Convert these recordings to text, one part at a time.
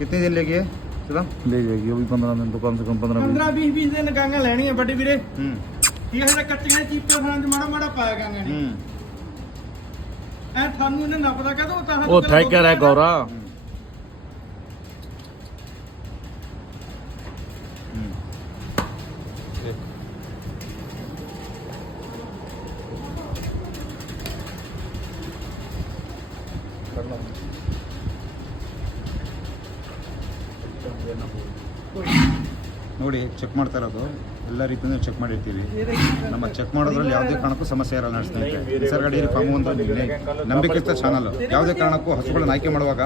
कितने दिन लेगी है सदा? ले जाएगी वो भी 15 दिन तो कम से कम 15-20 दिन ਗਾਂਗਾ ਲੈਣੀਆਂ ਵੱਡੇ ਵੀਰੇ ਇਹ ਹਜੇ ਕੱਚੀਆਂ ਚੀਪੇ ਥਾਂ 'ਚ ਮਾੜਾ ਮਾੜਾ ਪਾਇਆ ਗਾਂਗਾ ਨੇ ਐ ਤੁਹਾਨੂੰ ਇਹਨੇ ਨੱਪਦਾ ਕਹਦਾ ਉਹ ਤਾਂ वो थैकर है गौरा ನೋಡಿ ಚೆಕ್ ಮಾಡ್ತಾ ಇರೋದು ಎಲ್ಲ ರೀತಿಯಿಂದ ಚೆಕ್ ಮಾಡಿರ್ತೀವಿ. ನಮ್ಮ ಚೆಕ್ ಮಾಡೋದ್ರಲ್ಲಿ ಯಾವುದೇ ಕಾರಣಕ್ಕೂ ಸಮಸ್ಯೆ ಇರಲ್ಲ ನಡೆಸ್ತೀನಿ. ನಿಸರ್ಗ ಡೈರಿ ಫಾರ್ಮ್ ಒಂದು ನಂಬಿಕೆಯುಕ್ತ ಚಾನಲ್. ಯಾವುದೇ ಕಾರಣಕ್ಕೂ ಹಸುಗಳನ್ನ ಆಯ್ಕೆ ಮಾಡುವಾಗ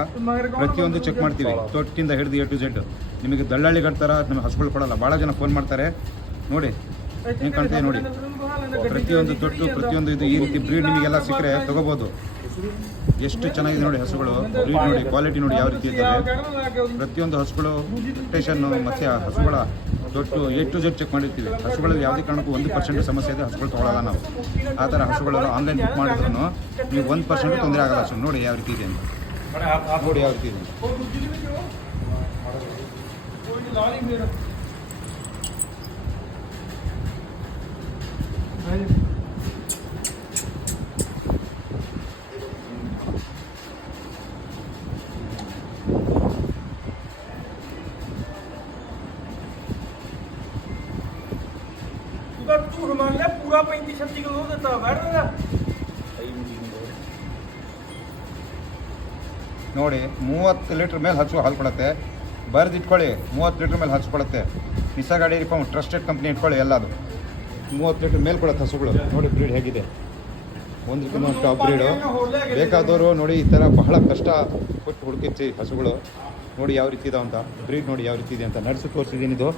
ಪ್ರತಿಯೊಂದು ಚೆಕ್ ಮಾಡ್ತೀವಿ, ತೊಟ್ಟಿಂದ ಹಿಡಿದು A to Z. ನಿಮಗೆ ದಳ್ಳಾಳಿಗಳ ಥರ ನಮ್ಮ ಹಸುಗಳು ಕೊಡಲ್ಲ. ಭಾಳ ಜನ ಫೋನ್ ಮಾಡ್ತಾರೆ, ನೋಡಿ ಹೆಂಗೆ ಕಾಣ್ತೀವಿ ನೋಡಿ, ಪ್ರತಿಯೊಂದು ತೊಟ್ಟು ಪ್ರತಿಯೊಂದು ಇದು ಈ ರೀತಿ ಬ್ರೀಡ್ ನಿಮಗೆಲ್ಲ ಸಿಕ್ಕರೆ ತೊಗೋಬೋದು. ಎಷ್ಟು ಚೆನ್ನಾಗಿದೆ ನೋಡಿ ಹಸುಗಳು, ಬ್ರೀಡ್ ನೋಡಿ, ಕ್ವಾಲಿಟಿ ನೋಡಿ ಯಾವ ರೀತಿ ಇದ್ದಾವೆ. ಪ್ರತಿಯೊಂದು ಹಸುಗಳು ಟೇಷನ್ನು ಮತ್ತು ಹಸುಗಳ ತೊಟ್ಟು A to Z ಚೆಕ್ ಮಾಡಿರ್ತೀವಿ. ಹಸುಗಳಲ್ಲಿ ಯಾವುದೇ ಕಾರಣಕ್ಕೂ 1% ಸಮಸ್ಯೆ ಇದೆ, ಹಸುಗಳು ತೊಗೊಳ್ಳಲ್ಲ ನಾವು. ಆ ಥರ ಹಸುಗಳನ್ನು ಆನ್ಲೈನ್ ಬುಕ್ ಮಾಡಿದ್ರು ನೀವು 1% ತೊಂದರೆ ಆಗಲ್ಲ. ಹಸು ನೋಡಿ ಯಾವ ರೀತಿ ಇದೆ ಅಂತ, ನೋಡಿ ಯಾವ ರೀತಿ ಇದೆ. ਝੂਠ ਮੰਨ ਲਿਆ ਪੂਰਾ 35-36 ਕਿਲੋ ਦਿੱਤਾ ਬੈਠ ਦਾ ನೋಡಿ 30 ಲೀಟ್ರ್ ಮೇಲೆ ಹಸು ಹಾಲು ಕೊಡುತ್ತೆ. ಬರೆದು ಇಟ್ಕೊಳ್ಳಿ, 30 ಲೀಟ್ರ್ ಮೇಲೆ ಹಸು ಕೊಡುತ್ತೆ. ನಿಸರ್ಗ ಡೈರಿ ಫಾರ್ಮ್ ಟ್ರಸ್ಟೆಡ್ ಕಂಪ್ನಿ ಇಟ್ಕೊಳ್ಳಿ. ಎಲ್ಲದು 30 ಲೀಟ್ರ್ ಮೇಲೆ ಕೊಡುತ್ತೆ ಹಸುಗಳು. ನೋಡಿ ಬ್ರೀಡ್ ಹೇಗಿದೆ, ಒಂದಕ್ಕಿಂತ ಒಂದು ಟಾಪ್ ಬ್ರೀಡು. ಬೇಕಾದವರು ನೋಡಿ ಈ ಥರ ಬಹಳ ಕಷ್ಟ ಕೊಟ್ಟು ಹುಡುಕಿರ್ತೀವಿ ಹಸುಗಳು. ನೋಡಿ ಯಾವ ರೀತಿ ಇದಾವೆ ಅಂತ, ಬ್ರೀಡ್ ನೋಡಿ ಯಾವ ರೀತಿ ಇದೆ ಅಂತ ನಡೆಸಿ ತೋರಿಸಿದ್ದೀನಿ. ಇದು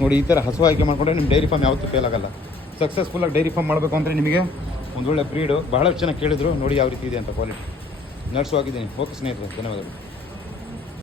ನೋಡಿ ಈ ಥರ ಹಸು ಆಯ್ಕೆ ಮಾಡಿಕೊಂಡ್ರೆ ನಿಮ್ಮ ಡೈರಿ ಫಾರ್ಮ್ ಯಾವತ್ತೂ ಫೇಲ್ ಆಗಲ್ಲ. ಸಕ್ಸಸ್ಫುಲ್ಲಾಗಿ ಡೈರಿ ಫಾರ್ಮ್ ಮಾಡಬೇಕು ಅಂದರೆ ನಿಮಗೆ ಒಂದೊಳ್ಳೆ ಬ್ರೀಡು. ಬಹಳಷ್ಟು ಜನ ಕೇಳಿದ್ರು, ನೋಡಿ ಯಾವ ರೀತಿ ಇದೆ ಅಂತ ಕ್ವಾಲಿಟಿ. ನರ್ಸು ಆಗಿದ್ದೀನಿ. ಓಕೆ ಸ್ನೇಹಿತರೆ, ಧನ್ಯವಾದಗಳು.